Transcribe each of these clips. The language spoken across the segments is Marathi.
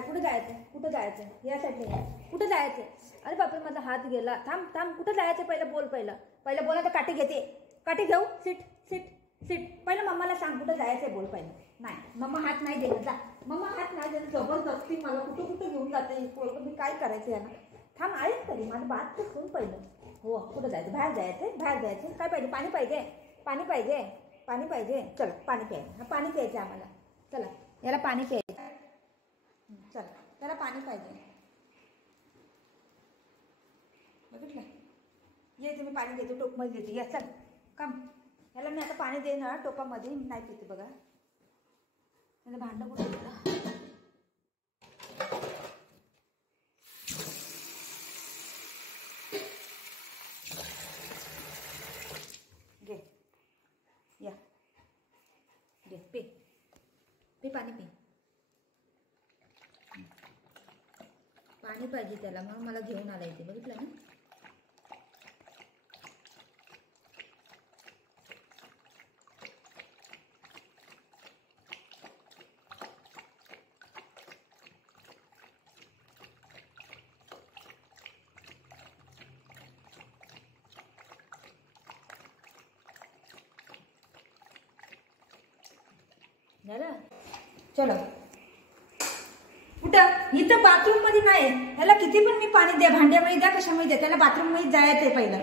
काय कुठे जायचं, कुठं जायचं, या साईडला या, कुठं जायचं. अरे बापरे माझा हात गेला. थांब थांब, कुठं जायचं पहिलं बोल. पहिलं बोला तर काठी घेते. काठी घेऊ. Seat seat seat. पहिलं मम्माला सांग कुठं जायचं बोल पहिलं. नाही मम्मा हात नाही देत. जा मम्मा हात नाही देत. जबरदस्ती मला कुठं कुठं घेऊन जाते पोरगं. मी काय करायचं आहे ना. थांब आहेच तरी माझं बात तर सुन पहिलं. हो कुठं जायचं, बाहेर जायचं. बाहेर जायचं. काय पाहिजे, पाणी पाहिजे, पाणी पाहिजे, पाणी पाहिजे. चल पाणी प्यायचं. पाणी प्यायचं आम्हाला. चला याला पाणी प्यायचं. चल त्याला पाणी पाहिजे. बघितलं, ये तुम्ही पाणी देतो टोपमध्ये देते. या चल कम. ह्याला मी आता पाणी देणार टोपामध्ये. नाही पिते बघा. त्याला भांडं कुठं दिलं. घे या घे पे पे पाणी पे. पाणी पाहिजे त्याला मग मला घेऊन आला इथे. बघितलं ना. झालं. चलो कुठं, इथं बाथरूम मध्ये नाही. ह्याला किती पण मी पाणी द्या, भांड्यामध्ये द्या, कशामध्ये द्या, त्याला बाथरूम मध्ये जायचंय पहिलं.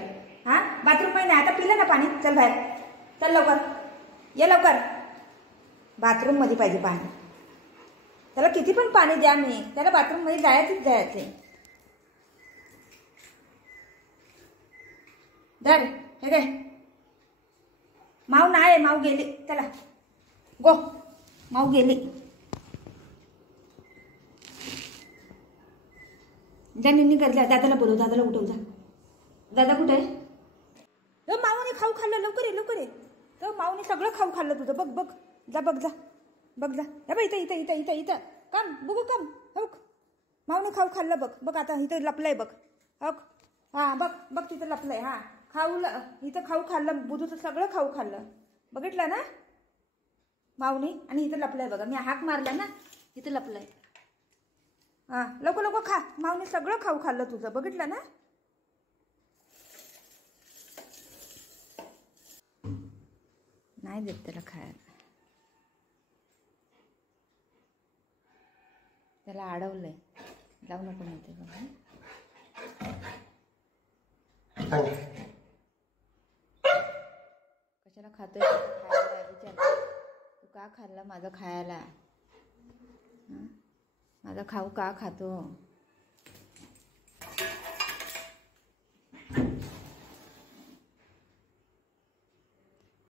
हा बाथरूम मध्ये नाही. आता पिलं ना पाणी. चल बाहेर. चल लवकर ये लवकर. बाथरूम मध्ये पाहिजे पाणी. त्याला किती पण पाणी द्या मी, त्याला बाथरूम मध्ये जायचंय. धर हे काय. माऊ नाही, माऊ गेली. चला गो. माऊ गेली. जा निन्नी कर. जा दादाला बोलव. दादाला उठव. जा दादा कुठे आहे. माऊने खाऊ खाल्लं. लवकर ये लवकर ये. तर माऊने सगळं खाऊ खाल्लं तुझं. बघ बघ जा. बघ जा बघ जा. हे बघ इथं इथं इथं इथं इथं कम बघू कम. हो माऊने खाऊ खाल्लं. बघ बघ आता इथं लपलंय बघ. हो हां बघ बघ तिथं लपलंय. हां खाऊ इथं खाऊ खाल्लं. बुधूचं सगळं खाऊ खाल्लं. बघितलं ना माऊनी. आणि इथं लपलंय बघा. मी हाक मारला ना इथं लपलंय. हां लवकर लवकर खा. माऊने सगळं खाऊ खाल्लं तुझं. बघितलं ना. नाही देत त्याला खायला. त्याला अडवलंय. जाऊ नको म्हणते बघा. कशाला खातोय खायला विचार. तू का खाल्ला माझं खायला. माझा खाऊ का खातो.